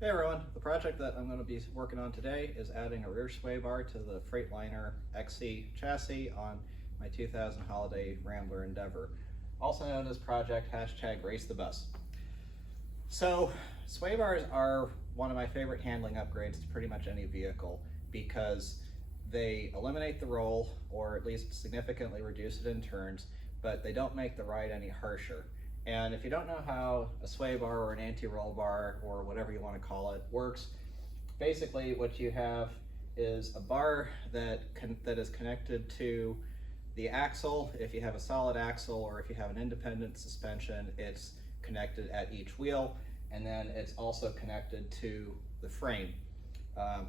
Hey everyone, the project that I'm going to be working on today is adding a rear sway bar to the Freightliner XC chassis on my 2000 Holiday Rambler Endeavor, also known as Project #RaceTheBus. So sway bars are one of my favorite handling upgrades to pretty much any vehicle because they eliminate the roll or at least significantly reduce it in turns, but they don't make the ride any harsher. And if you don't know how a sway bar or an anti-roll bar or whatever you want to call it works, basically what you have is a bar that is connected to the axle. If you have a solid axle or if you have an independent suspension, it's connected at each wheel, and then it's also connected to the frame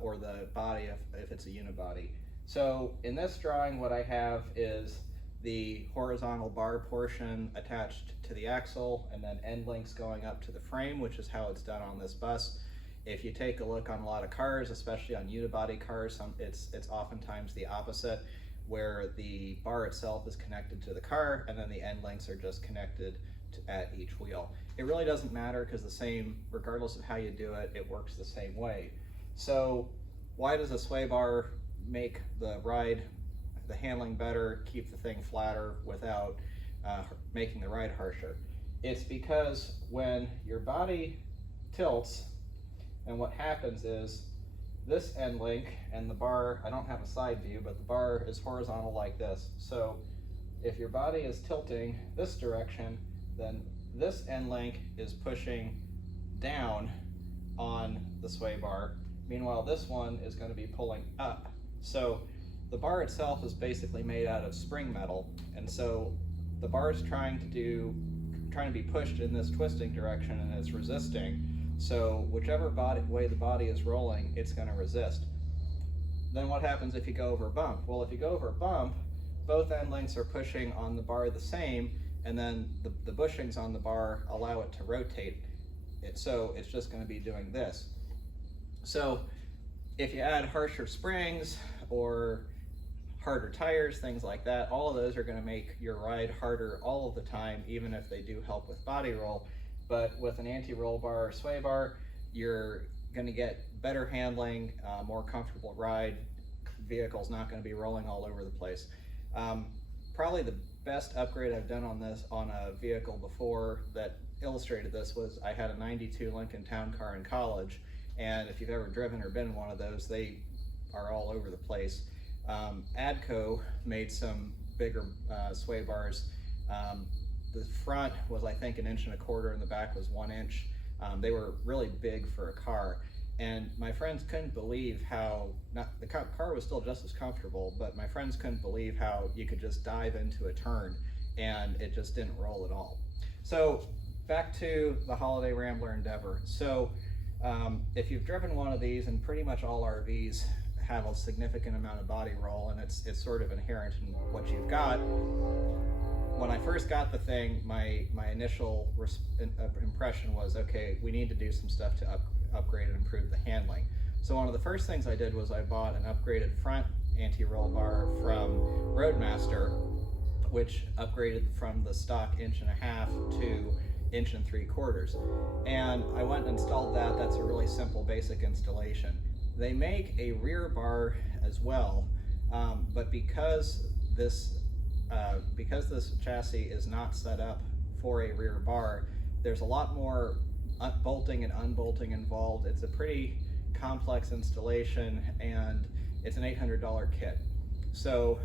or the body if it's a unibody. So in this drawing, what I have is the horizontal bar portion attached to the axle and then end links going up to the frame, which is how it's done on this bus. If you take a look on a lot of cars, especially on unibody cars, it's oftentimes the opposite, where the bar itself is connected to the car and then the end links are just connected at each wheel. It really doesn't matter because regardless of how you do it, it works the same way. So why does a sway bar make the handling better, keep the thing flatter without making the ride harsher? It's because when your body tilts, and what happens is this end link and the bar, I don't have a side view, but the bar is horizontal like this. So if your body is tilting this direction, then this end link is pushing down on the sway bar. Meanwhile, this one is going to be pulling up. So the bar itself is basically made out of spring metal, and so the bar is trying to be pushed in this twisting direction, and it's resisting. So whichever way the body is rolling, it's going to resist. Then what happens if you go over a bump? Well, if you go over a bump, both end links are pushing on the bar the same, and then the bushings on the bar allow it to rotate. So it's just going to be doing this. So if you add harsher springs or harder tires, things like that, all of those are going to make your ride harder all of the time, even if they do help with body roll. But with an anti-roll bar or sway bar, you're going to get better handling, more comfortable ride. Vehicle's not going to be rolling all over the place. Probably the best upgrade I've done on a vehicle before that illustrated this was I had a 92 Lincoln Town Car in college, and if you've ever driven or been in one of those, they are all over the place. ADCO made some bigger sway bars. The front was, I think, 1.25 inches, and the back was 1 inch. They were really big for a car, and my friends couldn't believe how, the car was still just as comfortable, but my friends couldn't believe how you could just dive into a turn and it just didn't roll at all. So back to the Holiday Rambler Endeavor. So if you've driven one of these, and pretty much all RVs have a significant amount of body roll, and it's sort of inherent in what you've got. When I first got the thing, my initial impression was, okay, we need to do some stuff to upgrade and improve the handling. So one of the first things I did was I bought an upgraded front anti-roll bar from Roadmaster, which upgraded from the stock 1.5 inches to 1.75 inches. And I went and installed that. That's a really simple, basic installation. They make a rear bar as well, but because this chassis is not set up for a rear bar, there's a lot more bolting and unbolting involved. It's a pretty complex installation, and it's an $800 kit. So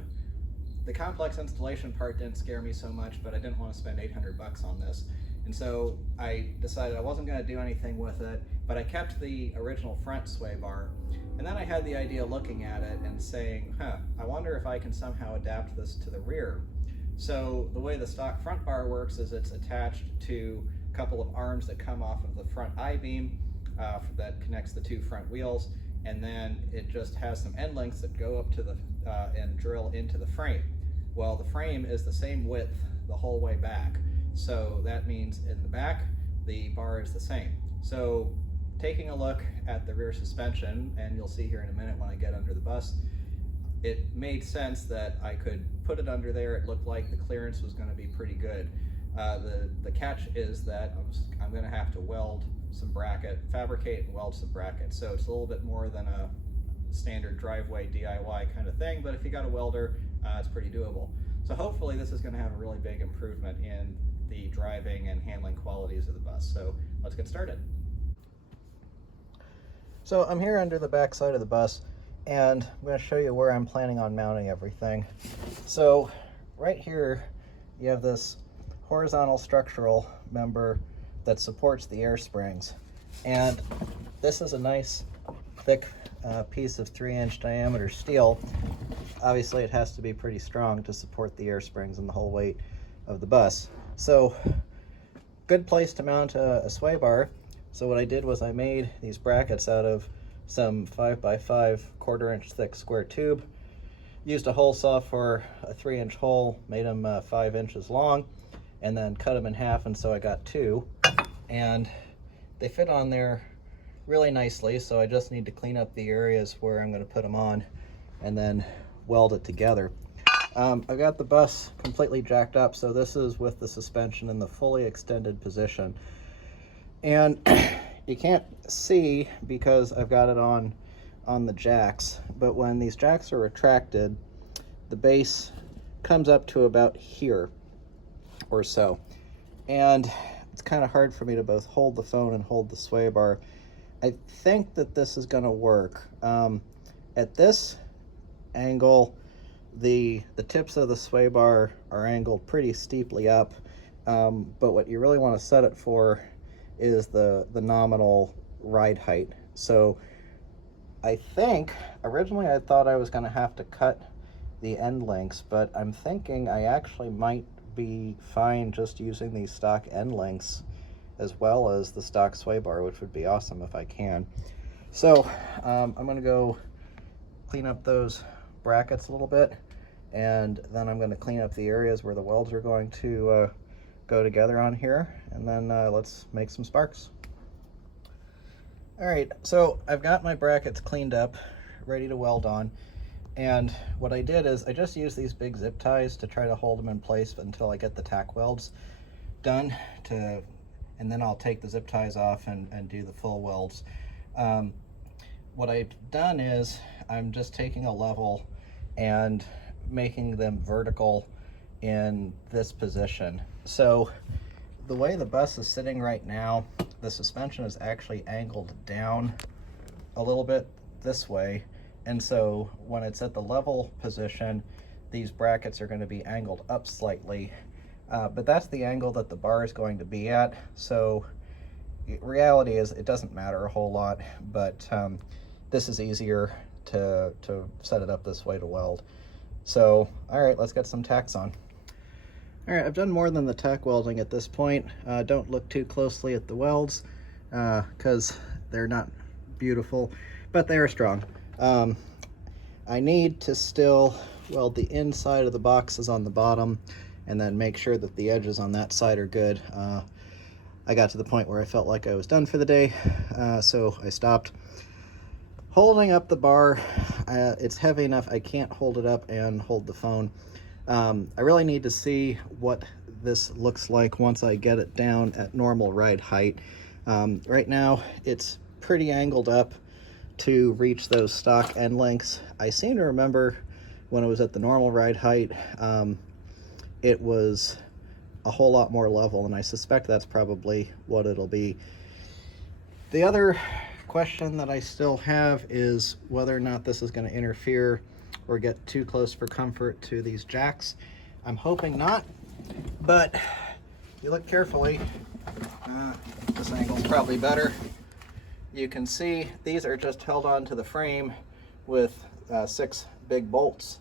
the complex installation part didn't scare me so much, but I didn't want to spend $800 on this. And so I decided I wasn't going to do anything with it, but I kept the original front sway bar. And then I had the idea looking at it and saying, I wonder if I can somehow adapt this to the rear. So the way the stock front bar works is it's attached to a couple of arms that come off of the front I-beam that connects the two front wheels, and then it just has some end links that go up to the and drill into the frame. Well, the frame is the same width the whole way back. So that means in the back, the bar is the same. So taking a look at the rear suspension, and you'll see here in a minute when I get under the bus, it made sense that I could put it under there. It looked like the clearance was going to be pretty good. The catch is that I'm going to have to weld some bracket, fabricate and weld some brackets. So it's a little bit more than a standard driveway DIY kind of thing, but if you got a welder, it's pretty doable. So hopefully this is going to have a really big improvement in the driving and handling qualities of the bus. So let's get started. So I'm here under the back side of the bus, and I'm going to show you where I'm planning on mounting everything. So right here you have this horizontal structural member that supports the air springs, and this is a nice thick piece of 3-inch diameter steel. Obviously it has to be pretty strong to support the air springs and the whole weight of the bus. So good place to mount a sway bar. So what I did was I made these brackets out of some 5x5 1/4-inch thick square tube, used a hole saw for a 3-inch hole, made them 5 inches long, and then cut them in half, and so I got 2, and they fit on there really nicely. So I just need to clean up the areas where I'm going to put them on and then weld it together. I've got the bus completely jacked up, so this is with the suspension in the fully extended position. And you can't see because I've got it on the jacks, but when these jacks are retracted, the base comes up to about here or so. And it's kind of hard for me to both hold the phone and hold the sway bar. I think that this is going to work. At this angle, the tips of the sway bar are angled pretty steeply up, but what you really want to set it for is the nominal ride height. So I think originally I thought I was going to have to cut the end lengths, but I'm thinking I actually might be fine just using these stock end lengths as well as the stock sway bar, which would be awesome if I can. So I'm going to go clean up those brackets a little bit, and then I'm going to clean up the areas where the welds are going to go together on here, and then let's make some sparks. All right, so I've got my brackets cleaned up, ready to weld on, and what I did is I just used these big zip ties to try to hold them in place until I get the tack welds done, and then I'll take the zip ties off and do the full welds. What I've done is I'm just taking a level and making them vertical in this position. So the way the bus is sitting right now, the suspension is actually angled down a little bit this way, and so when it's at the level position, these brackets are going to be angled up slightly, but that's the angle that the bar is going to be at. So reality is it doesn't matter a whole lot, but this is easier to set it up this way to weld. So all right, let's get some tacks on. All right, I've done more than the tack welding at this point. Don't look too closely at the welds because they're not beautiful, but they are strong. I need to still weld the inside of the boxes on the bottom and then make sure that the edges on that side are good. I got to the point where I felt like I was done for the day, so I stopped. Holding up the bar, it's heavy enough I can't hold it up and hold the phone. I really need to see what this looks like once I get it down at normal ride height. Right now it's pretty angled up to reach those stock end lengths. I seem to remember when it was at the normal ride height, it was a whole lot more level, and I suspect that's probably what it'll be. The other question that I still have is whether or not this is going to interfere or get too close for comfort to these jacks. I'm hoping not, but if you look carefully, this angle's probably better. You can see these are just held on to the frame with 6 big bolts,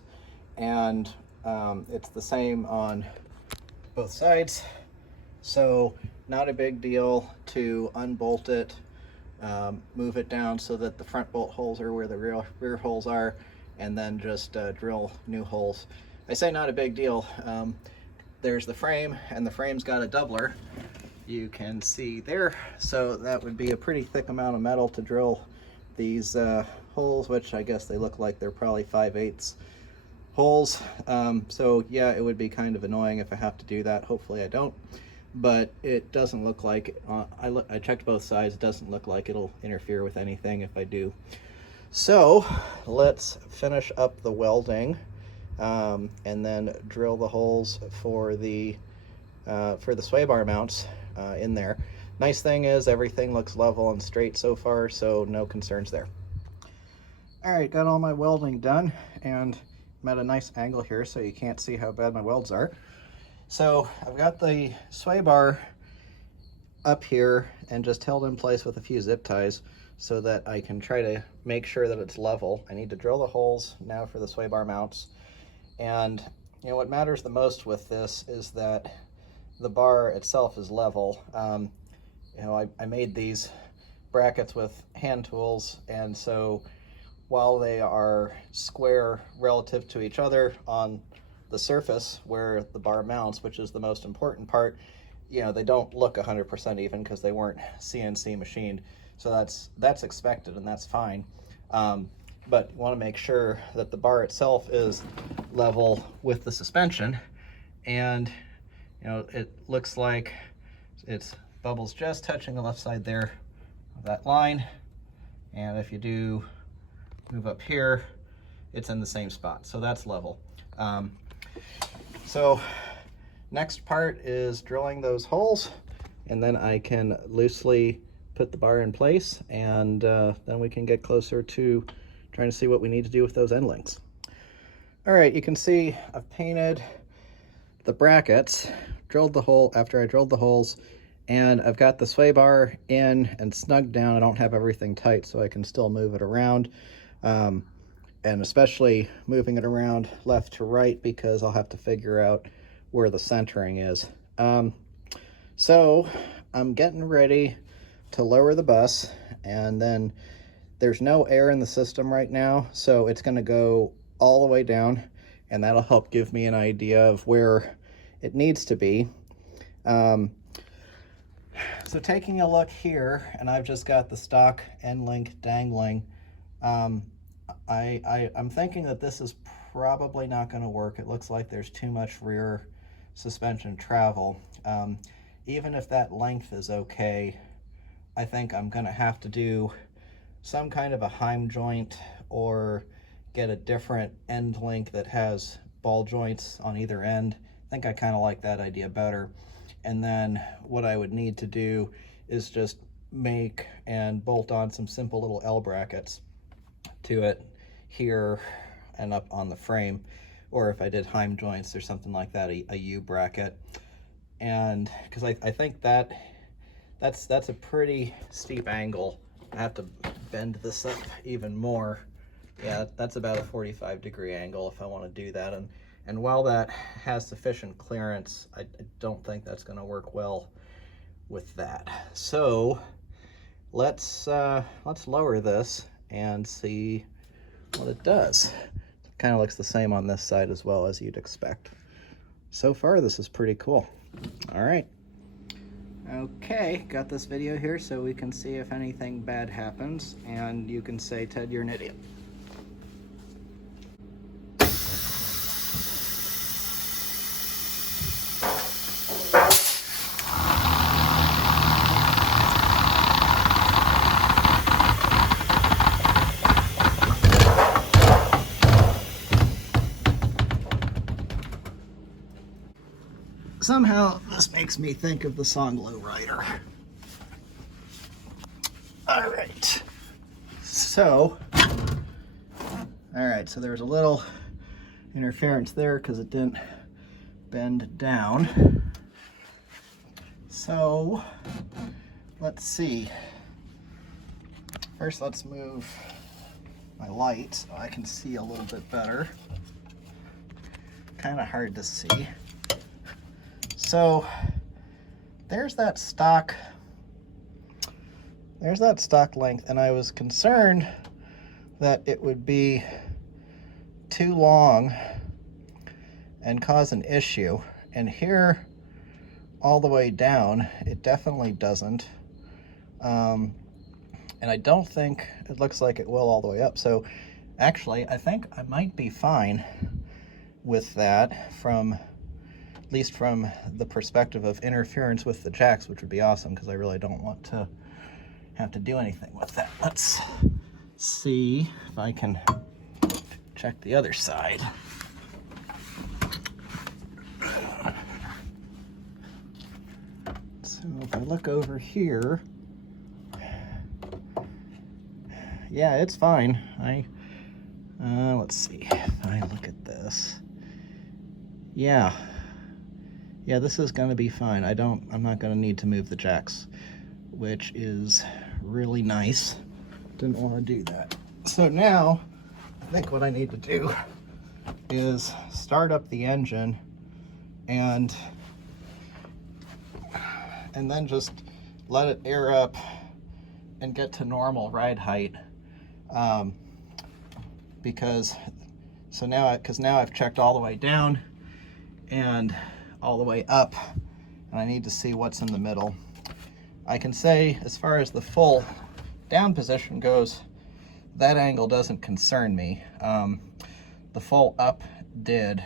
and it's the same on both sides, so not a big deal to unbolt it, move it down so that the front bolt holes are where the rear holes are, and then just drill new holes. I say not a big deal. There's the frame, and the frame's got a doubler. You can see there, so that would be a pretty thick amount of metal to drill these holes, which I guess they look like they're probably 5/8 holes. So yeah, it would be kind of annoying if I have to do that. Hopefully I don't. but it doesn't look like, I checked both sides, it doesn't look like it'll interfere with anything if I do. So let's finish up the welding and then drill the holes for the sway bar mounts in there. Nice thing is everything looks level and straight so far, so no concerns there. All right, got all my welding done, and I'm at a nice angle here so you can't see how bad my welds are. So I've got the sway bar up here and just held in place with a few zip ties so that I can try to make sure that it's level. I need to drill the holes now for the sway bar mounts. And you know what matters the most with this is that the bar itself is level. You know, I made these brackets with hand tools, and so while they are square relative to each other on the surface where the bar mounts, which is the most important part, you know, they don't look 100% even because they weren't CNC machined. So that's expected, and that's fine. But you want to make sure that the bar itself is level with the suspension, and you know, it looks like it's bubbles just touching the left side there of that line, and if you do move up here, it's in the same spot, so that's level. So next part is drilling those holes, and then I can loosely put the bar in place, and then we can get closer to trying to see what we need to do with those end links. All right, you can see I've painted the brackets, drilled the hole after I drilled the holes, and I've got the sway bar in and snugged down. I don't have everything tight, so I can still move it around, and especially moving it around left to right because I'll have to figure out where the centering is. So I'm getting ready to lower the bus, and then there's no air in the system right now, so it's going to go all the way down, and that'll help give me an idea of where it needs to be. So taking a look here, and I've just got the stock end link dangling, I'm thinking that this is probably not going to work. It looks like there's too much rear suspension travel. Even if that length is okay, I think I'm going to have to do some kind of a heim joint or get a different end link that has ball joints on either end. I think I kind of like that idea better. And then what I would need to do is just make and bolt on some simple little L brackets to it here and up on the frame, or if I did heim joints or something like that, a U bracket. And because I think that's a pretty steep angle. I have to bend this up even more. Yeah, that's about a 45-degree angle if I want to do that. And while that has sufficient clearance, I don't think that's going to work well with that. So let's lower this and see what it does. It kind of looks the same on this side as well, as you'd expect. So far, this is pretty cool. All right. Okay, got this video here so we can see if anything bad happens, and you can say, Ted, you're an idiot. Somehow this makes me think of the song Low Rider. All right, so there's a little interference there because it didn't bend down. So let's see. First, let's move my light so I can see a little bit better. Kind of hard to see. So there's that stock length, and I was concerned that it would be too long and cause an issue. And here all the way down, it definitely doesn't. And I don't think it looks like it will all the way up. So actually, I think I might be fine with that from at least from the perspective of interference with the jacks, which would be awesome because I really don't want to have to do anything with that. Let's see if I can check the other side. So if I look over here, yeah, it's fine. Let's see if I look at this. Yeah, this is going to be fine. I'm not going to need to move the jacks, which is really nice. Didn't want to do that. So now I think what I need to do is start up the engine and then just let it air up and get to normal ride height. Because now I've checked all the way down and all the way up, and I need to see what's in the middle. I can say, as far as the full down position goes, that angle doesn't concern me. The full up did,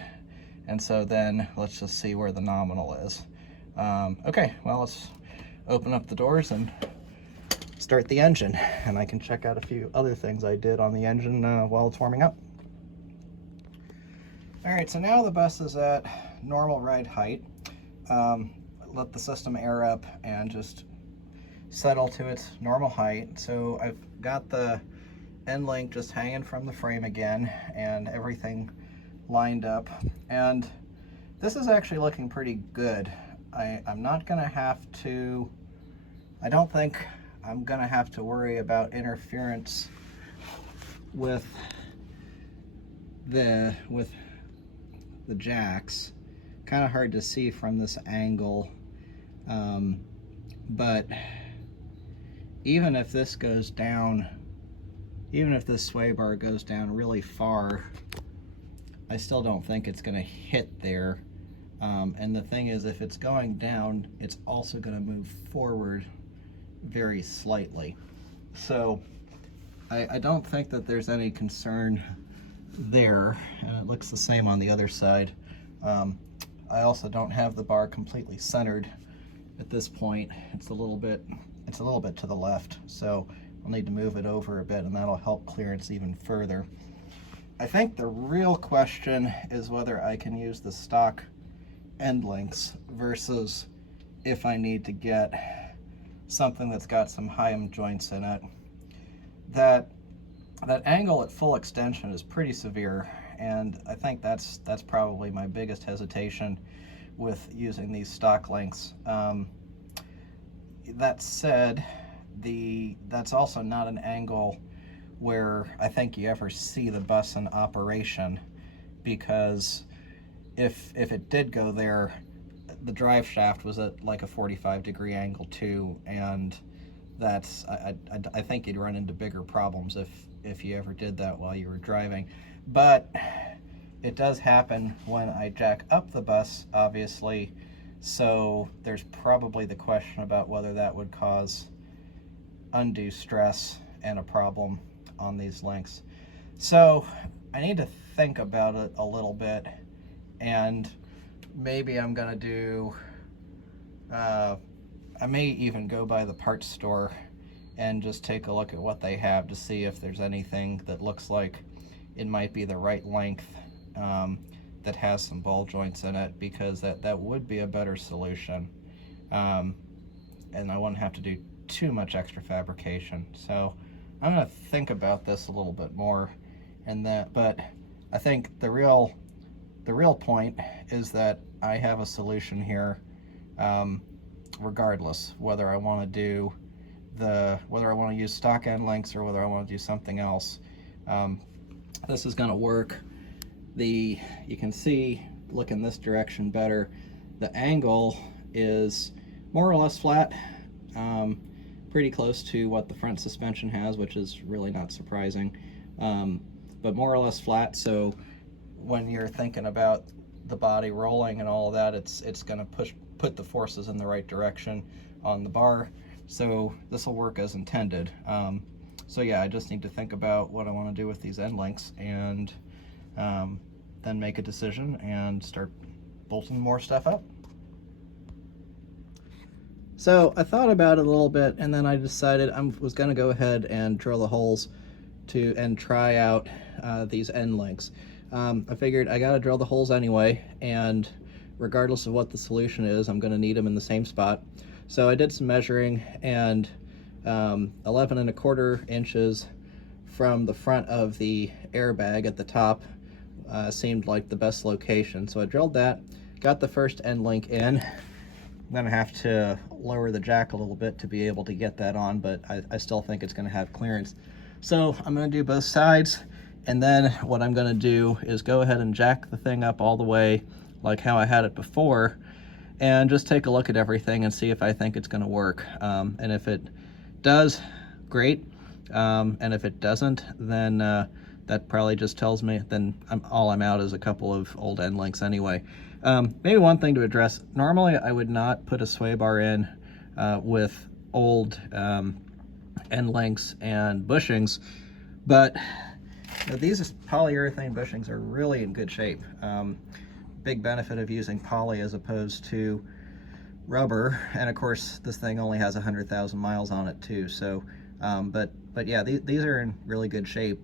and so then let's just see where the nominal is. Okay, well, let's open up the doors and start the engine, and I can check out a few other things I did on the engine while it's warming up. All right, so now the bus is at normal ride height. Let the system air up and just settle to its normal height. So I've got the end link just hanging from the frame again and everything lined up. And this is actually looking pretty good. I'm not gonna have to, I don't think I'm gonna have to worry about interference with the jacks. Kind of hard to see from this angle, but even if this goes down, even if this sway bar goes down really far, I still don't think it's going to hit there. And the thing is, if it's going down, it's also going to move forward very slightly. So I don't think that there's any concern there, and it looks the same on the other side. I also don't have the bar completely centered at this point. It's a little bit to the left, so I'll need to move it over a bit, and that'll help clearance even further. I think the real question is whether I can use the stock end links versus if I need to get something that's got some high-end joints in it. That angle at full extension is pretty severe, and I think that's probably my biggest hesitation with using these stock links. That said, that's also not an angle where I think you ever see the bus in operation, because if it did go there, the drive shaft was at like a 45-degree angle too, and that's I think you'd run into bigger problems if you ever did that while you were driving. But it does happen when I jack up the bus, obviously, so there's probably the question about whether that would cause undue stress and a problem on these links. So I need to think about it a little bit, and maybe I'm gonna do, I may even go by the parts store and just take a look at what they have to see if there's anything that looks like it might be the right length, that has some ball joints in it, because that would be a better solution, and I wouldn't have to do too much extra fabrication. So I'm going to think about this a little bit more, but I think the real point is that I have a solution here, regardless whether I want to use stock end links or whether I want to do something else. This is going to work. You can see, look in this direction better, the angle is more or less flat, pretty close to what the front suspension has, which is really not surprising, but more or less flat. So when you're thinking about the body rolling and all of that, it's going to put the forces in the right direction on the bar. So this will work as intended. So yeah, I just need to think about what I want to do with these end links, and then make a decision and start bolting more stuff up. So I thought about it a little bit, and then I decided I was going to go ahead and drill the holes and try out these end links. I figured I got to drill the holes anyway, and regardless of what the solution is, I'm going to need them in the same spot. So I did some measuring, and 11¼ inches from the front of the airbag at the top seemed like the best location. So I drilled that, got the first end link in. I'm gonna have to lower the jack a little bit to be able to get that on, but I still think it's gonna have clearance. So I'm gonna do both sides, and then what I'm gonna do is go ahead and jack the thing up all the way like how I had it before, and just take a look at everything and see if I think it's gonna work. And if it does, great. And if it doesn't, then that probably just tells me then all I'm out is a couple of old end links anyway. Maybe one thing to address, normally I would not put a sway bar in with old end links and bushings, but these polyurethane bushings are really in good shape. Big benefit of using poly as opposed to rubber, and of course this thing only has 100,000 miles on it too, so but yeah, these are in really good shape.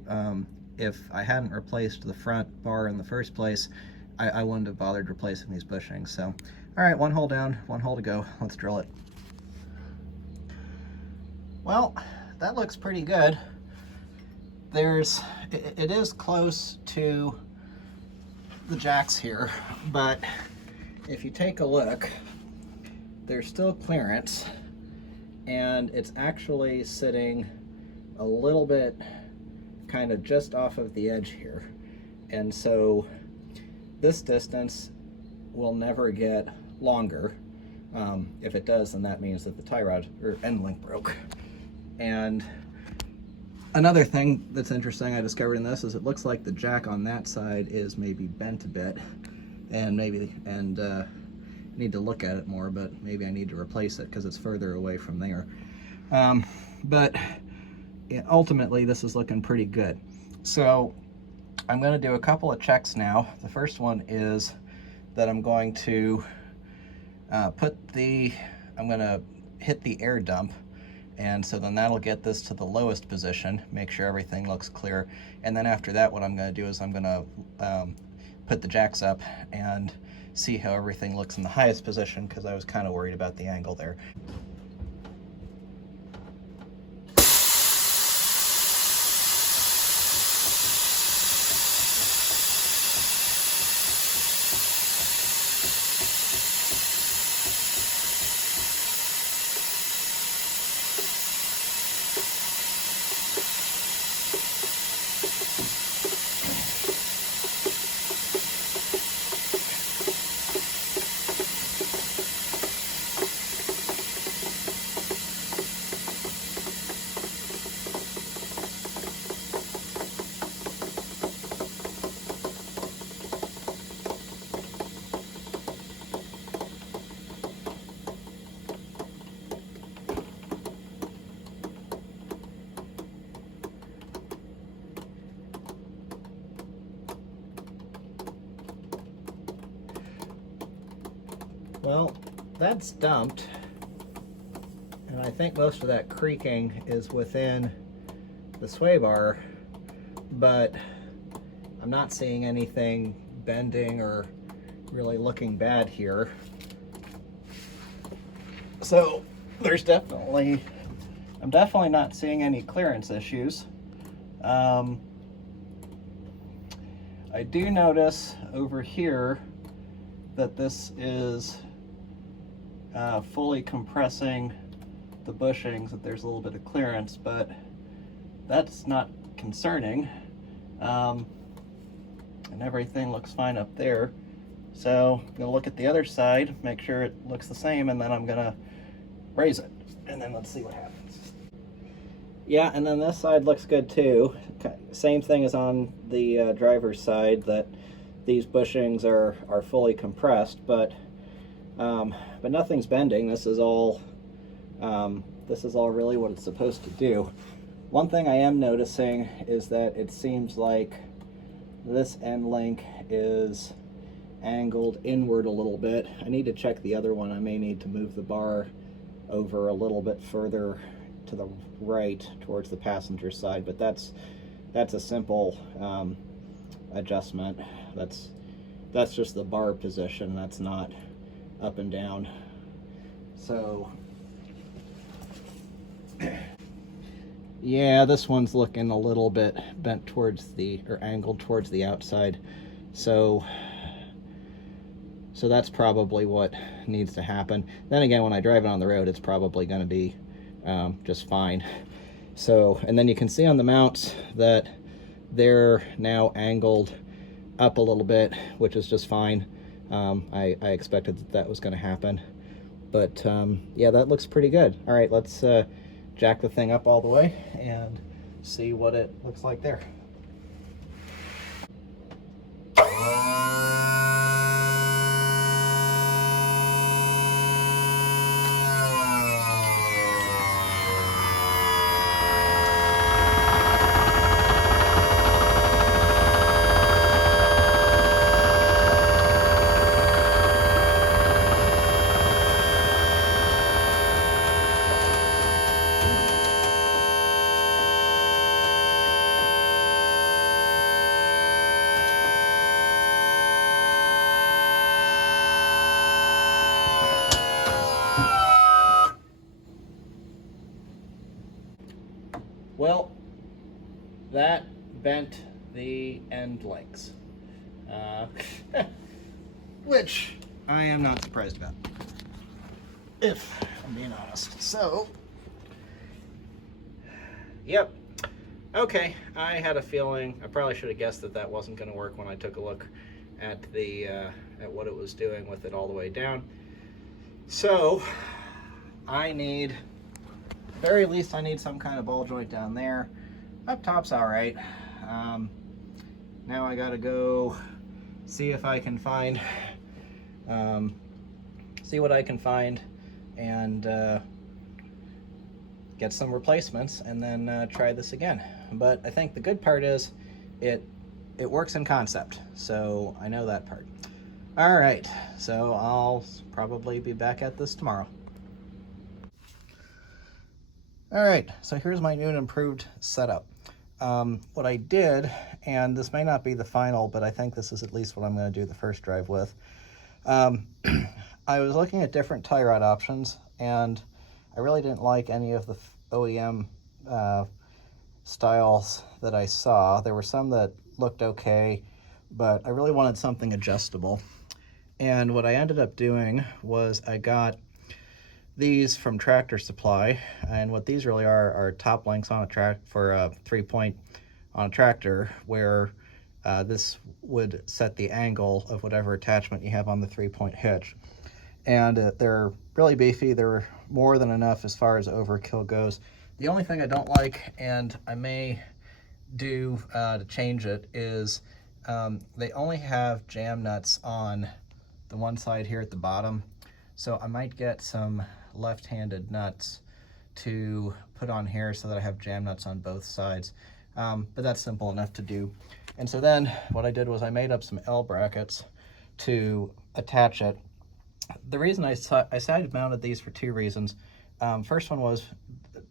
If I hadn't replaced the front bar in the first place, I wouldn't have bothered replacing these bushings. So, all right, one hole down, one hole to go. Let's drill it. Well, that looks pretty good. It is close to the jacks here, but if you take a look, there's still clearance, and it's actually sitting a little bit kind of just off of the edge here. And so this distance will never get longer. If it does, then that means that the tie rod or end link broke. And another thing that's interesting I discovered in this is it looks like the jack on that side is maybe bent a bit, and need to look at it more, but maybe I need to replace it because it's further away from there. But yeah, ultimately this is looking pretty good. So I'm going to do a couple of checks now. The first one is that I'm going to I'm going to hit the air dump, and so then that'll get this to the lowest position, make sure everything looks clear, and then after that what I'm going to do is I'm going to put the jacks up and see how everything looks in the highest position, because I was kind of worried about the angle there. Well, that's dumped, and I think most of that creaking is within the sway bar, but I'm not seeing anything bending or really looking bad here. So I'm definitely not seeing any clearance issues. I do notice over here that this is fully compressing the bushings, that there's a little bit of clearance, but that's not concerning. And everything looks fine up there. So I'm gonna look at the other side, make sure it looks the same, and then I'm gonna raise it, and then let's see what happens. Yeah, and then this side looks good too. Same thing as on the driver's side, that these bushings are fully compressed, but nothing's bending. This is all really what it's supposed to do. One thing I am noticing is that it seems like this end link is angled inward a little bit. I need to check the other one. I may need to move the bar over a little bit further to the right towards the passenger side, but that's a simple adjustment. That's just the bar position. That's not up and down. So yeah, this one's looking a little bit bent towards the, or angled towards the outside. So that's probably what needs to happen. Then again, when I drive it on the road, it's probably going to be just fine. So, and then you can see on the mounts that they're now angled up a little bit, which is just fine. I expected that was going to happen. But yeah, that looks pretty good. All right, let's jack the thing up all the way and see what it looks like there. Well, that bent the end links, which I am not surprised about, if I'm being honest. So, yep. Okay, I had a feeling, I probably should have guessed that that wasn't going to work when I took a look at the at what it was doing with it all the way down. So, I need, very least I need some kind of ball joint down there. Up top's all right. Now I gotta go see if I can find, see what I can find and get some replacements and then try this again. But I think the good part is it works in concept, so I know that part. All right, so I'll probably be back at this tomorrow. All right, so here's my new and improved setup. What I did, and this may not be the final, but I think this is at least what I'm going to do the first drive with. I was looking at different tie rod options, and I really didn't like any of the OEM styles that I saw. There were some that looked okay, but I really wanted something adjustable. And what I ended up doing was I got these from Tractor Supply, and what these really are top links on a track for a 3-point on a tractor, where this would set the angle of whatever attachment you have on the 3-point hitch. And they're really beefy. They're more than enough as far as overkill goes. The only thing I don't like, and I may do to change it, is they only have jam nuts on the one side here at the bottom. So I might get some left-handed nuts to put on here so that I have jam nuts on both sides. But that's simple enough to do. And so then what I did was I made up some L brackets to attach it. The reason I side mounted these for two reasons. First one was,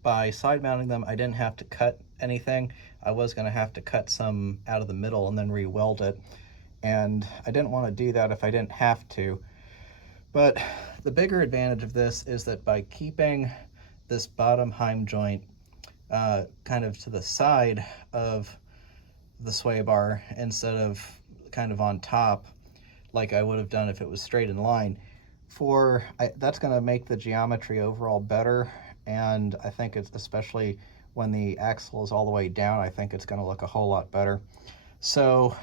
by side mounting them, I didn't have to cut anything. I was going to have to cut some out of the middle and then re-weld it. And I didn't want to do that if I didn't have to. But the bigger advantage of this is that by keeping this bottom heim joint kind of to the side of the sway bar instead of kind of on top like I would have done if it was straight in line, that's going to make the geometry overall better. And I think it's, especially when the axle is all the way down, I think it's going to look a whole lot better. So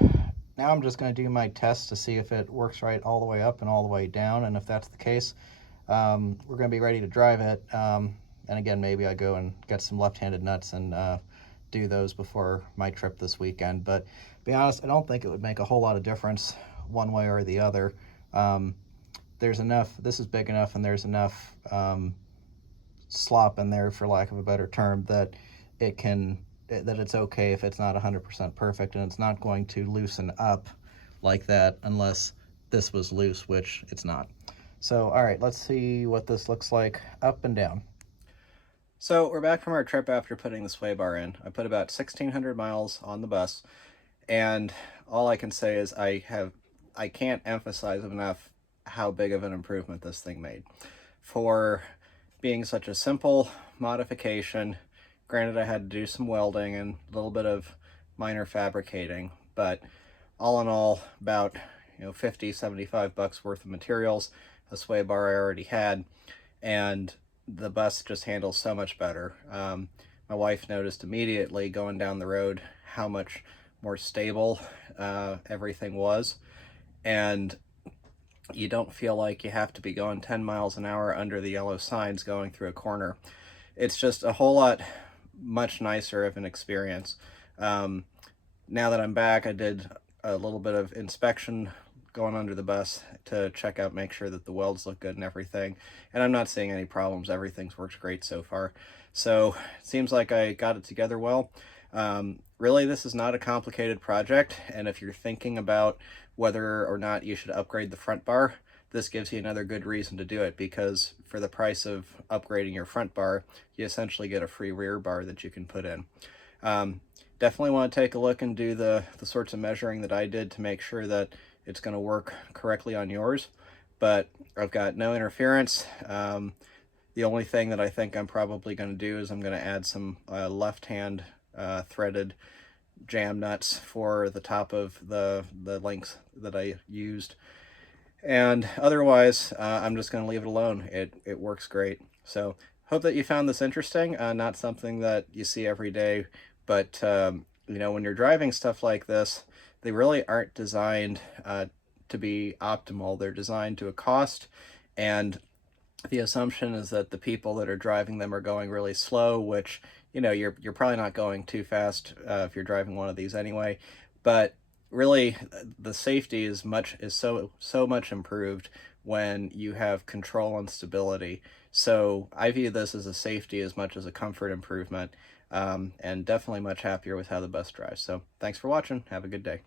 now I'm just going to do my test to see if it works right all the way up and all the way down. And if that's the case, we're going to be ready to drive it. And again, maybe I go and get some left-handed nuts and do those before my trip this weekend. But to be honest, I don't think it would make a whole lot of difference one way or the other. There's enough, this is big enough, and there's enough slop in there, for lack of a better term, that it's okay if it's not 100% perfect, and it's not going to loosen up like that unless this was loose, which it's not. So, all right, let's see what this looks like up and down. So we're back from our trip after putting the sway bar in. I put about 1,600 miles on the bus, and all I can say is I can't emphasize enough how big of an improvement this thing made. For being such a simple modification, granted I had to do some welding and a little bit of minor fabricating, but all in all, about 50, 75 bucks worth of materials, a sway bar I already had, and the bus just handles so much better. My wife noticed immediately going down the road how much more stable everything was, and you don't feel like you have to be going 10 miles an hour under the yellow signs going through a corner. It's just a whole lot much nicer of an experience. Now that I'm back, I did a little bit of inspection going under the bus to check out, make sure that the welds look good and everything. And I'm not seeing any problems. Everything's worked great so far. So it seems like I got it together well. Really, this is not a complicated project. And if you're thinking about whether or not you should upgrade the front bar, this gives you another good reason to do it, because for the price of upgrading your front bar, you essentially get a free rear bar that you can put in. Definitely want to take a look and do the sorts of measuring that I did to make sure that it's going to work correctly on yours, but I've got no interference. The only thing that I think I'm probably going to do is I'm going to add some left-hand threaded jam nuts for the top of the links that I used. And otherwise, I'm just going to leave it alone. It works great. So hope that you found this interesting. Not something that you see every day, but when you're driving stuff like this, they really aren't designed to be optimal. They're designed to a cost, and the assumption is that the people that are driving them are going really slow, which you're probably not going too fast if you're driving one of these anyway. But really, the safety is so much improved when you have control and stability. So I view this as a safety as much as a comfort improvement, and definitely much happier with how the bus drives. So thanks for watching. Have a good day.